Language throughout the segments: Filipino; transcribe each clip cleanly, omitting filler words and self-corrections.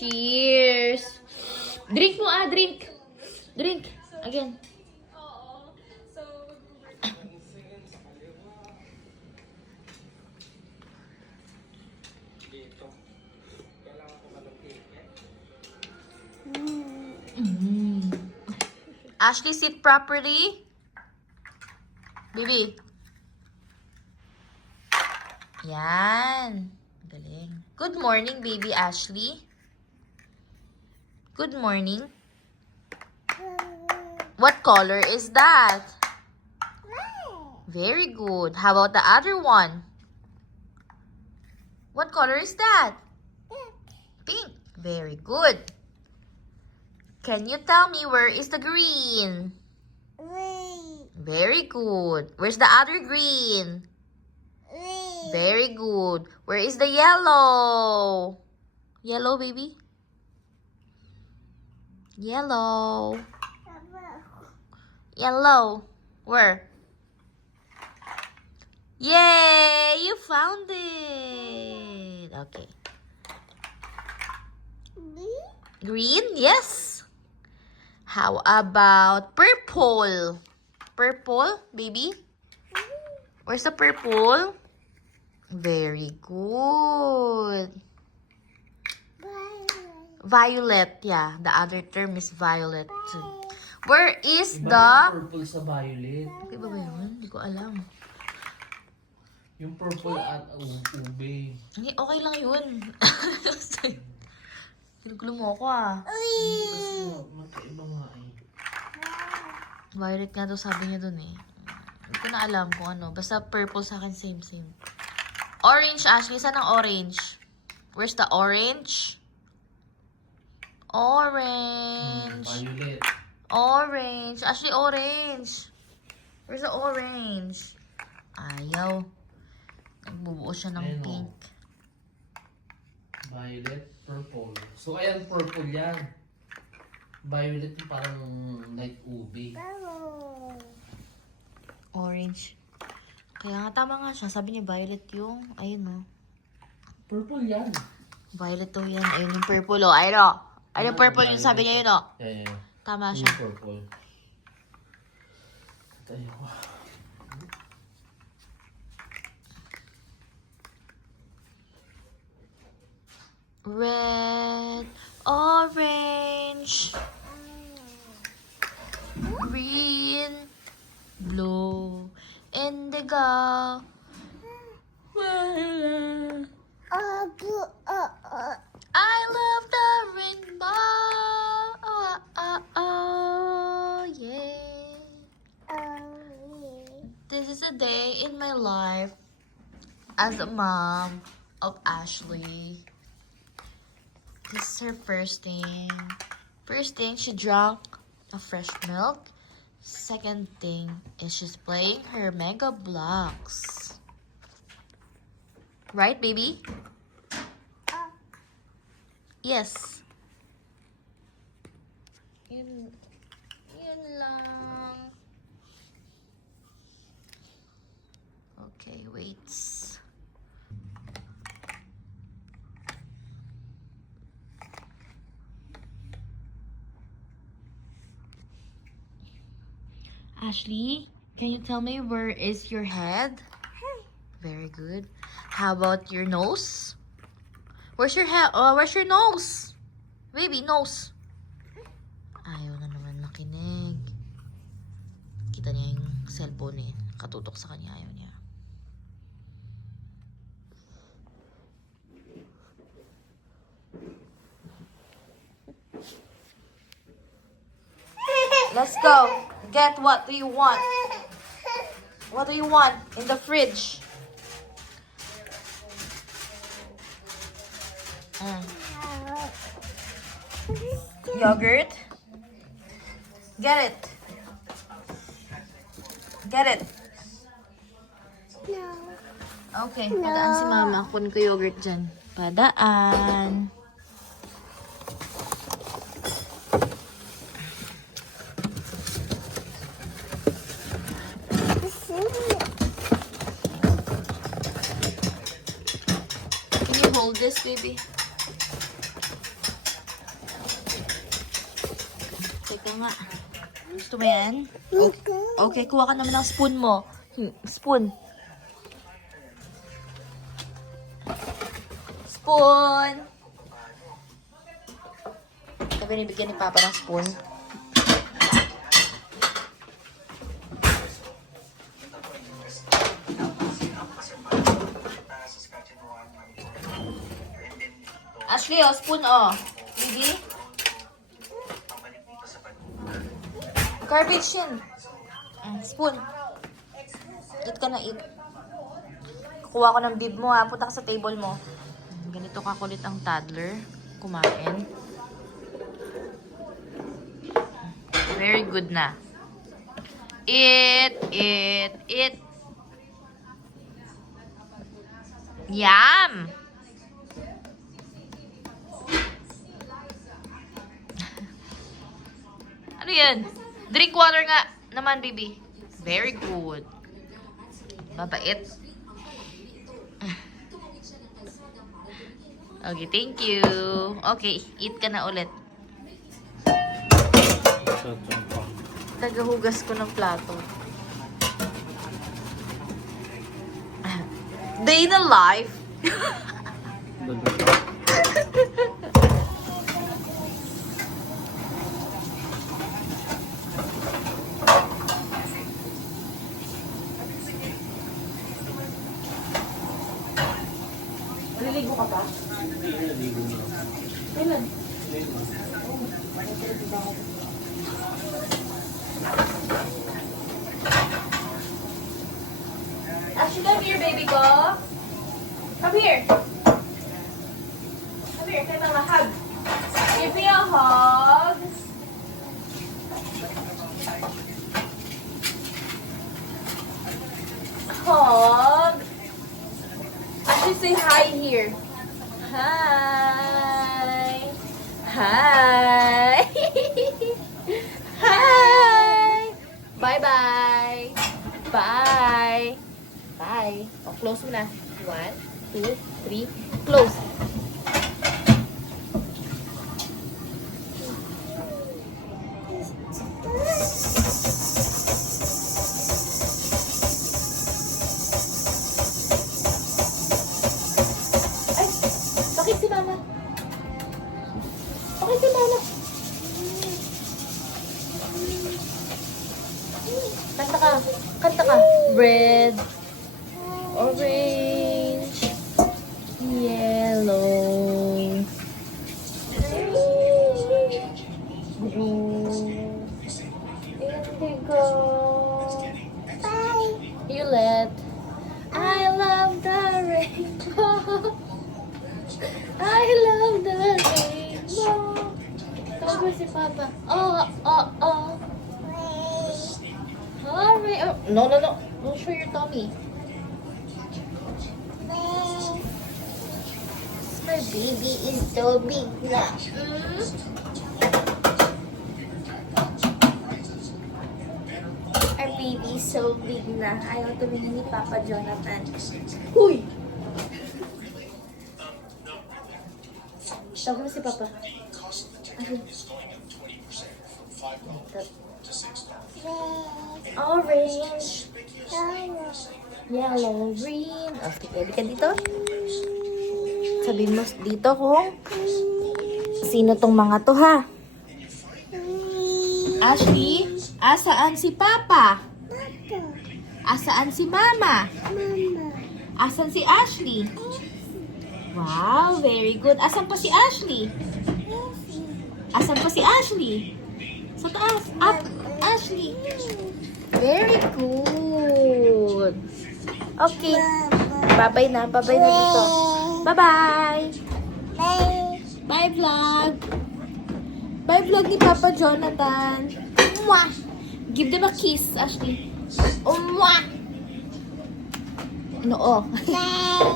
Cheers! Drink mo drink! Drink! Again. Ashley, sit properly. Baby. Yan. Galing. Good morning, baby Ashley. Good morning. What color is that? Very good. How about the other one? What color is that? Pink. Very good. Can you tell me where is the green? Very good. Where's the other green? Very good. Where is the yellow? Yellow, baby? Yellow. Yellow. Where? Yay! You found it. Okay. Green? Yes. How about purple? Purple, baby? Where's the purple? Very good. Violet, yeah. The other term is violet. Where is Iba the... yung purple sa violet. Okay ba yun? Hindi ko alam. Yung purple at ube. Hindi, okay lang yun. Ginugulo mo ako Magkaiba nga eh. Violet nga daw sabi niya dun eh. Hindi ko na alam kung ano. Basta purple sa akin, same. Orange, Ashley. Saan ang orange? Where's the orange? Orange. Violet. Orange. Ashley, orange. Where's the orange? Ayaw. Nagbubuo siya ng Ayun, pink. Violet, purple. So, ayan, purple yan. Violet yung parang like ube. Orange. Kaya nga, tama nga siya. Sabi niya, violet yung, ayun o. Purple yan. Violet daw yan. Ayun yung purple o. Ayun o. Ayun yung purple yung sabi niya yun o. Yeah. Tama Yung siya. purple. Tayo ko. Red, orange, green, blue, indigo. I love the rainbow. Yeah. This is a day in my life as a mom of Ashley. This is her first thing. First thing, she drank a fresh milk. Second thing is she's playing her Mega Bloks. Right, baby? Yes. Yun lang. Okay, wait. Ashley, can you tell me where is your head? Very good. How about your nose? Where's your head? Where's your nose? Baby, nose. Ayaw na naman makinig. Kita niya yung cellphone eh. Katutok sa kanya. Ayaw niya. Let's go. Get what do you want? What do you want in the fridge? Yogurt? Get it. Get it. No. Okay, padaan si mama. Kunin ko yogurt dyan. Padaan. Can you hold this, baby? Gusto mo yan? Okay, okay, kuha ka naman ng spoon mo. Spoon. Spoon! Ito binibigyan ni Papa ng spoon. Ashley, oh, spoon, oh. Baby? Garbage yan. Spoon. Eat ka na, eat. Kukuha ko ng bib mo, ha. Punta ka sa table mo. Ganito kakulit ang toddler. Kumain. Very good na. Eat, eat, eat. Yum! Ano yan? Drink water nga naman, baby. Very good. Mabait. Okay, thank you. Okay, eat ka na ulit. Tagahugas ko ng plato. Day in a life. Naliligo ka ba? Kailan? Ashley, come here, baby ko. Come here. Come here, kay mama, hug. Give me a hug. Hug. Ashley, say hi here. Hi. Hi. Hi. Bye-bye. Bye. Bye. O, close mo na. 1, 2, 3. Close. Ay, bakit si mama? Bakit si mama? Kanta ka. Kanta ka. Red. Orange, yellow, blue, indigo, violet. I love the rainbow. I love the rainbow. Tawag mo si Papa. Oh, oh, oh. Alright. Oh, no, no, no. Don't show your tummy. My baby is so big na. Our baby is so big na. Ayaw tumingin ni Papa Jonathan. Huy! Tawag mo si Papa. Orange. Yellow, green. Okay, pwede ka dito? Sabihin mo dito kung sino tong mga to, ha? Ashley, asaan si Papa? Asaan si Mama? Asan si Ashley? Wow, very good. Asan pa si Ashley? Asan pa si Ashley? Sa taas. Up. Ashley. Very good. Okay. Bye-bye na. Bye-bye na dito. Bye-bye. Bye, vlog. Bye, vlog ni Papa Jonathan. Mwah. Give them a kiss, Ashley. Mwah. No.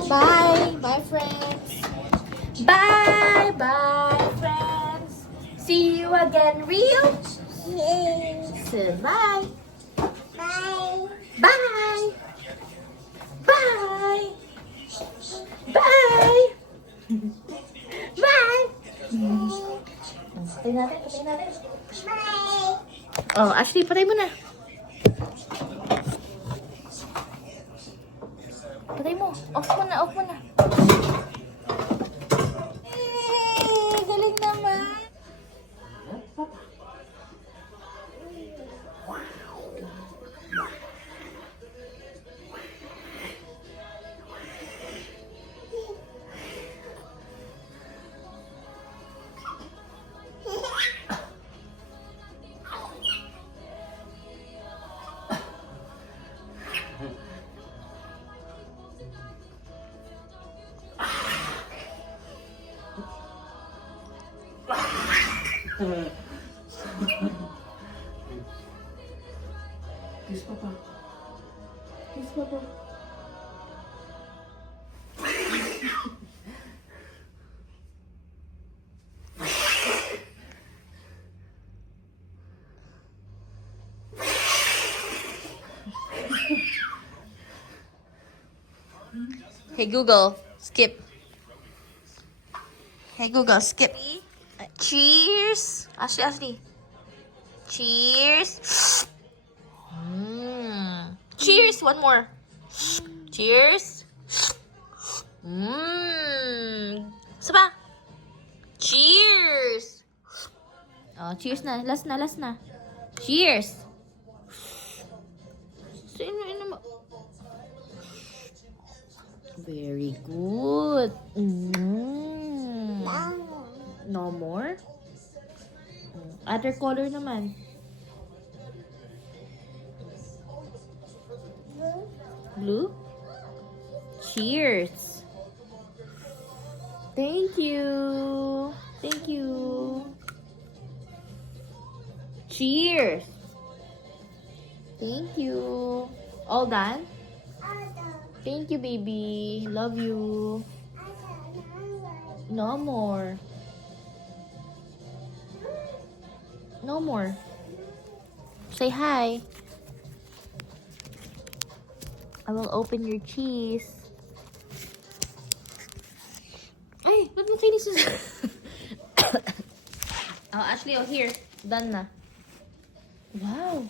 Bye. Bye, friends. Bye. Bye, friends. See you again real soon. Bye. Bye. Bye. Bye. Bye. Bye. Patay natin. Bye. Oh, Ashley, patay mo na. Patay mo. Off mo na, off mo na. Galing naman. Kiss papa. Kiss papa. Hey Google, skip. Hey Google, skip. Cheers. Ashley. Cheers. Cheers. One more. Cheers. Isa pa. Cheers. Oh, cheers na. Last na, last na. Cheers. So, mo. Very good. No more? Other color naman. Blue? Cheers. Thank you. Thank you. Cheers. Thank you. All done? Thank you, baby. Love you. No more. No more. Say hi. I will open your cheese. Ay, ba't mo kinis? Oh, Ashley, oh, here. Done na. Wow.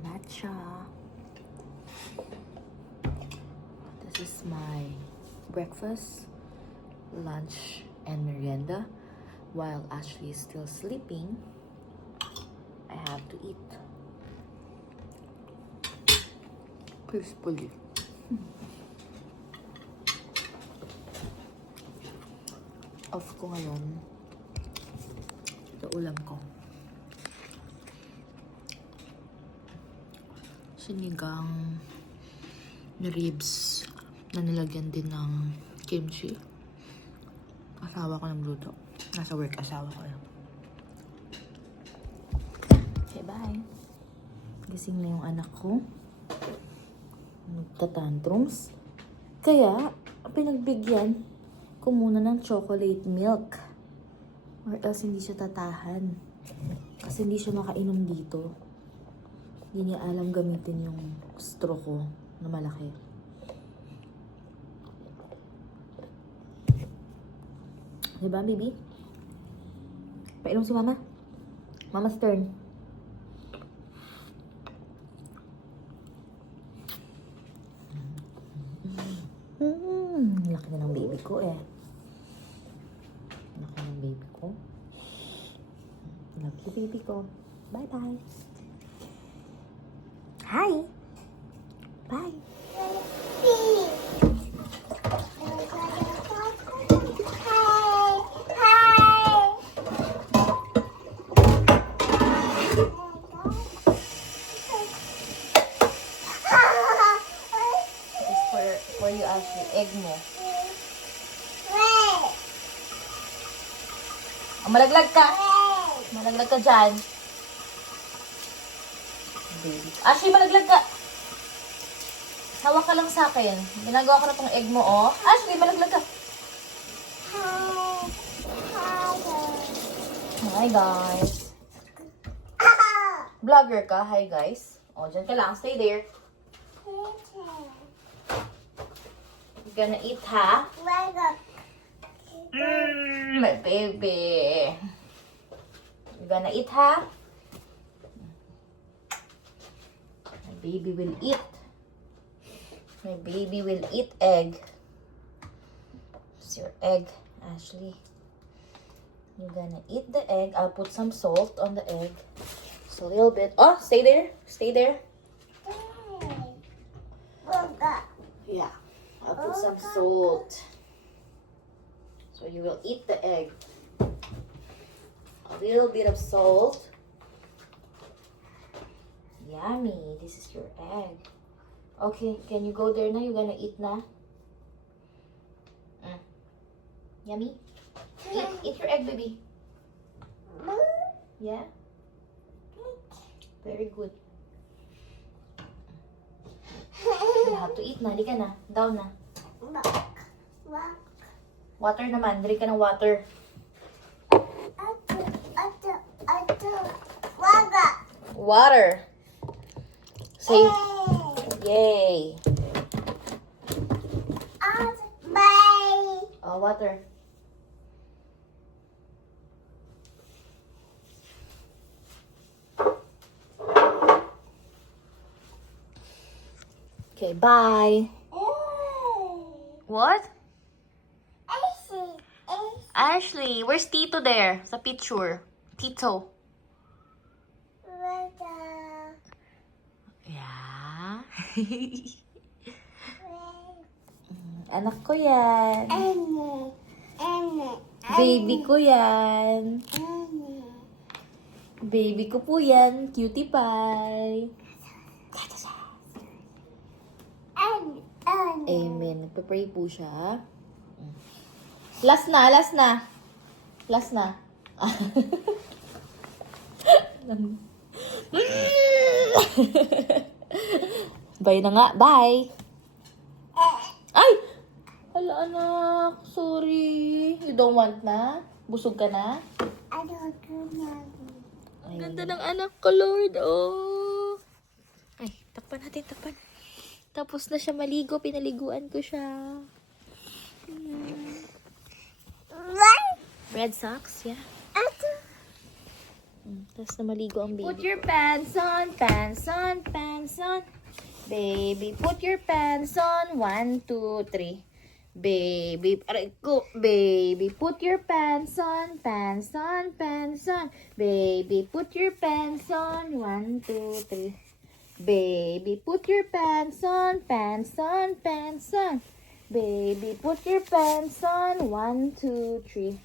Matcha. This is my breakfast, lunch, and merienda. While Ashley is still sleeping, I have to eat peacefully. Off ko ngayon. Ito ulam ko. Sinigang na ribs na nilagyan din ng kimchi. Asawa ko ng luto. Nasa work asawa ko lang. Okay, bye. Gising na yung anak ko. Nagtatantrums. Kaya, pinagbigyan ko muna ng chocolate milk. Or else hindi siya tatahan. Kasi hindi siya makainom dito. Hindi niya alam gamitin yung straw ko na malaki. Diba, baby? Painom si mama. Mama's turn. Laki na ng baby ko eh. Laki ng baby ko. Love you, baby ko. Bye-bye. Hi. Bye. For you, Ashley. Egg mo. Oh, malaglag ka. Malaglag ka dyan. Baby. Ashley, malaglag ka. Hawak ka lang sa akin. Ginagawa ko na tong egg mo, oh. Ashley, malaglag ka. Hi, guys. Vlogger ka. Hi, guys. Oh, dyan ka lang. Stay there. You gonna eat, ha? My baby. You gonna eat, ha? My baby will eat. My baby will eat egg. It's your egg, Ashley. You're gonna eat the egg. I'll put some salt on the egg. Just a little bit. Oh, stay there. Stay there. Yeah. I'll put some salt. So you will eat the egg. A little bit of salt. Yummy. This is your egg. Okay, can you go there now? You're gonna eat na? Yummy? Eat your egg, baby. Yeah? Very good. You have to eat na. Di ka na. Down na. Water naman. Drink ka ng water. Water. Say, yay. Oh, water. Okay, bye. What? Ashley, where's Tito there? Sa picture. Tito. Yeah. Anak ko yan. Baby ko yan. Baby ko po yan. Cutie pie. Amen. Nagpa-pray po siya. Last na, last na. Last na. Bye na nga. Bye. Ay! Hala, anak. Sorry. You don't want na? Busog ka na? Ang ganda ng anak ko, Lord. Oh. Ay, takpan natin, takpan. Tapos na siya maligo. Pinaliguan ko siya. Red socks, yeah. Tapos na maligo ang baby. Put your pants on, pants on, pants on. Baby, put your pants on. 1, 2, 3. Baby, aray ko. Baby, put your pants on, pants on, pants on. Baby, put your pants on. 1, 2, 3. Baby, put your pants on, pants on, pants on. Baby, put your pants on. 1, 2, 3.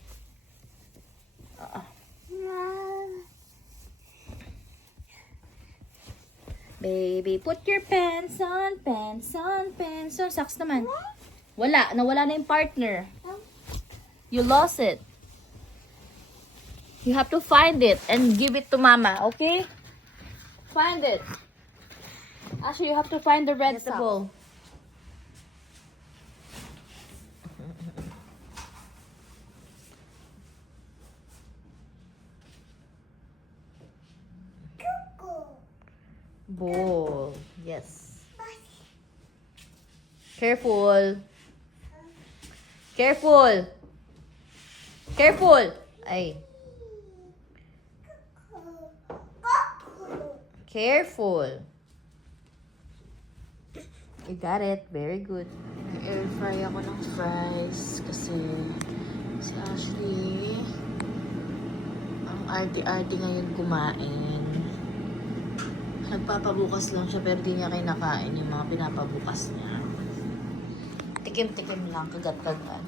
Baby, put your pants on, pants on, pants on. Socks naman. Wala. Nawala na yung partner. You lost it. You have to find it and give it to mama, okay? Find it. Actually, you have to find the red sock. Bowl. Yes. Careful. Careful. Careful. Ay. Careful. You got it. Very good. Air fry ako ng fries kasi si Ashley ang arty-arty ngayon kumain. Nagpapabukas lang siya pero di niya kinakain yung mga pinapabukas niya. Tikim-tikim lang, kagat-kagat.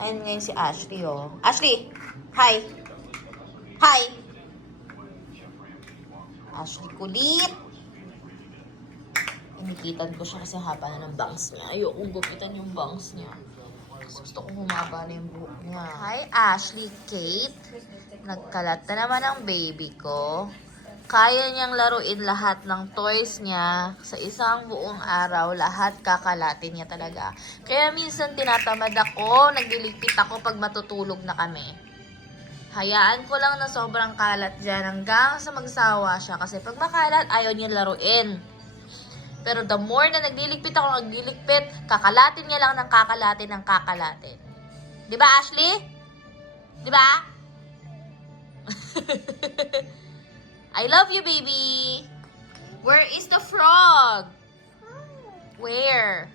Ayun ngayon si Ashley, oh. Ashley! Hi! Hi! Ashley kulit! Inikitan ko siya kasi haba na ng bangs niya. Ayokong gupitan yung bangs niya. Kasi gusto kong humaba na yung buhok niya. Hi, Ashley Kate! Nagkalat na naman ang baby ko. Kaya niyang laruin lahat ng toys niya sa isang buong araw. Lahat kakalatin niya talaga. Kaya minsan tinatamad ako, nagliligpit ako pag matutulog na kami. Hayaan ko lang na sobrang kalat dyan hanggang sa magsawa siya. Kasi pag makalat, ayaw niya laruin. Pero the more na nagliligpit ako, kakalatin niya lang ng kakalatin. Di ba, Ashley? Di ba? I love you, baby. Where is the frog? Where?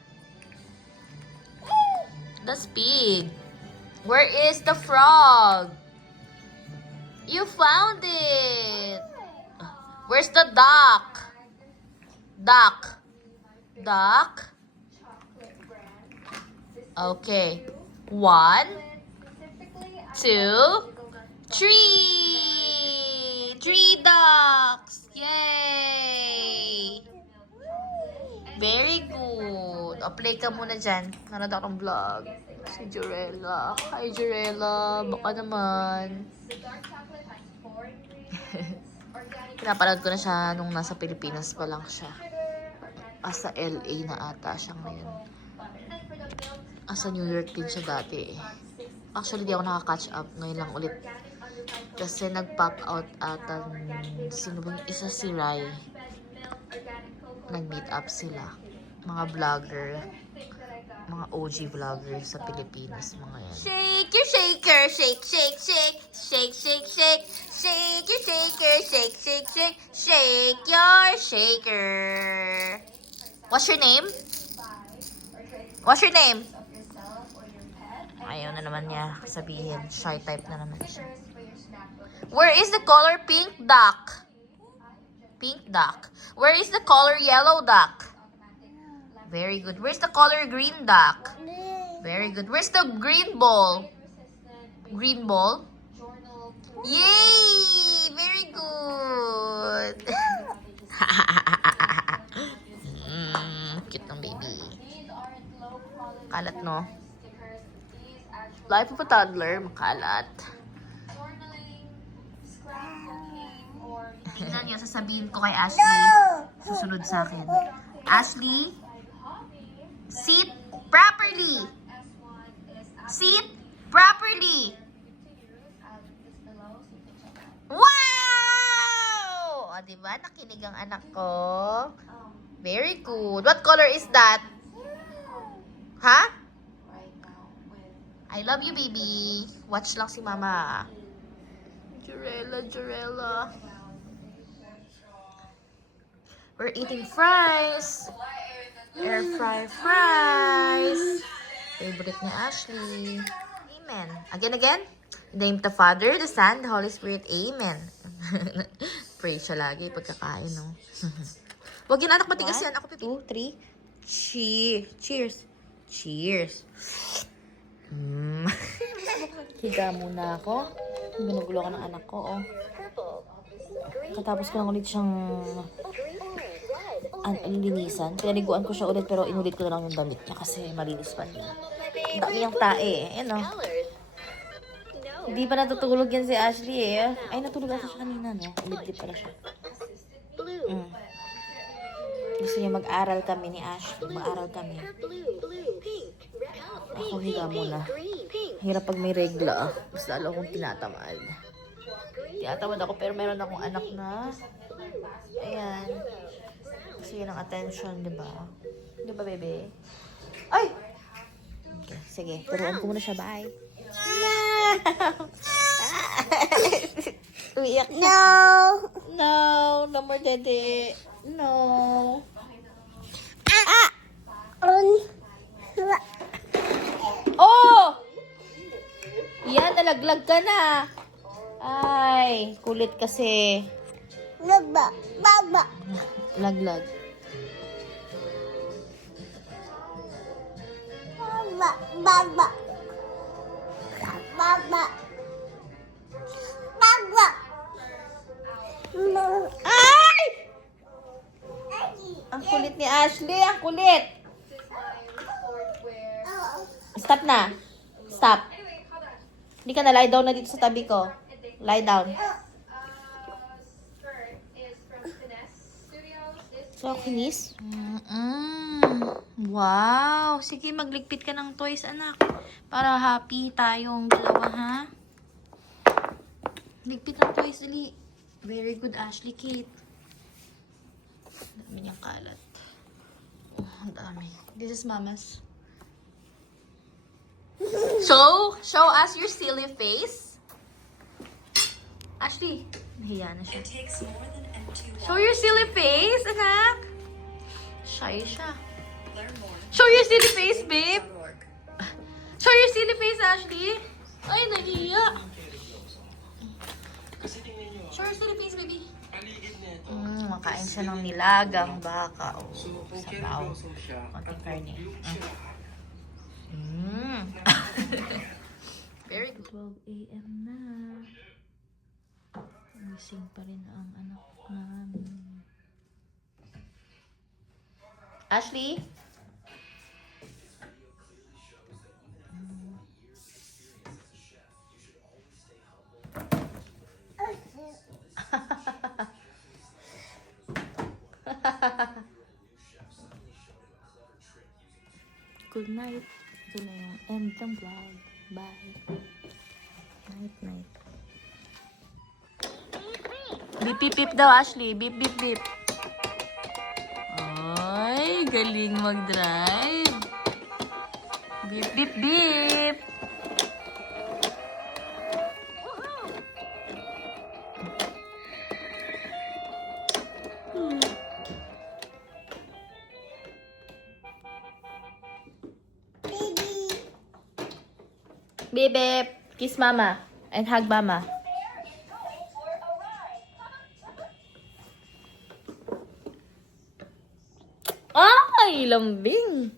The pig. Where is the frog? You found it. Where's the duck? Duck. Okay. 1, 2, 3. 3 ducks. Yay! Very good. O, play ka muna dyan. Nanood akong vlog. Si Jurella. Hi, Jurella. Baka naman. Pinapanood ko na siya nung nasa Pilipinas pa lang siya. Sa LA na ata siya ngayon. Sa New York din siya dati. Actually, di ako nakaka-catch up. Ngayon lang ulit. Kasi nag-pop out ata sino bang isa, si Rai. Nag-meet up sila. Mga vlogger. Mga OG vlogger sa Pilipinas. Mga yan. Shake your shaker. Shake, shake, shake. Shake, shake, shake. Shake your shaker. Shake, shake, shake. Shake your shaker. What's your name? What's your name? Ayaw na naman niya sabihin. Shy type na naman siya. Where is the color pink duck? Pink duck. Where is the color yellow duck? Very good. Where's the color green duck? Very good. Where's the green ball? Green ball? Yay! Very good. Cute ng baby. Kalat, no? Life of a toddler, makalat. Tingnan niyo, sasabihin ko kay Ashley. Susunod sa akin. Ashley, sit properly. Sit properly. Wow! O, diba? Nakinig ang anak ko. Very good. What color is that? Ha? I love you, baby. Watch lang si mama. Jurella. We're eating fries. Air fry fries. Favorite ni Ashley. Amen. Again. In the name of the Father, the Son, the Holy Spirit. Amen. Pray siya lagi pagkakain, no? Wag yun, anak, matigas yan. Ako 2, 3. Cheers. Higa muna ako. Ginugulo ka ng anak ko, oh. Katapos ko lang ulit siyang linisan. Pinaliguan ko siya ulit pero inulit ko na lang yung damit niya kasi malinis pa niya. Dami yung tae, eh. Ano? Hindi pa natutulog yan si Ashley, eh. Ay, natulog ako siya kanina, no? Ulip-lip pala siya. Gusto niya mag-aral kami ni Ashley. Mag-aral kami. Ako higa muna. Hirap pag may regla, ah. Mas lalo akong tinatamad. Tinatamad ako pero meron akong anak na. Ayan. Gusto niya ng attention, diba? Diba, bebe? Ay! Okay, sige. Turuan ko muna siya. Bye. Uiyak siya. No more dede. No. Oh! Yan, nalaglag ka na. Ay, kulit kasi. Laglag. Ay! Ang kulit ni Ashley, ang kulit. Stop na. Stop. Hindi ka na, lie down na dito sa tabi ko. Lie down. So, kinis? Wow. Sige, magligpit ka ng toys, anak. Para happy tayong dalawa, ha? Ligpit ng toys, dali. Very good, Ashley, Kate. Dami niyang kalat. Ang dami. This is Mama's. Show us your silly face. Ashley, nahiya na siya. Show your silly face, anak. Shy siya. Show your silly face, babe. Show your silly face, Ashley. Ay, nahiya. Show your silly face, baby. Makain siya ng nilagang baka. Oh, sabaw. Konting karne. Very good. 12 a.m. na. Gising pa rin ang anak namin. Ashley? Good night. Ito na yung end ng vlog. Bye. Night, night. Beep, beep, beep daw, Ashley. Beep, beep, beep. Ay, galing mag-drive. Beep, beep, beep. Beep, beep. Kiss Mama and hug Mama. Ay, lambing.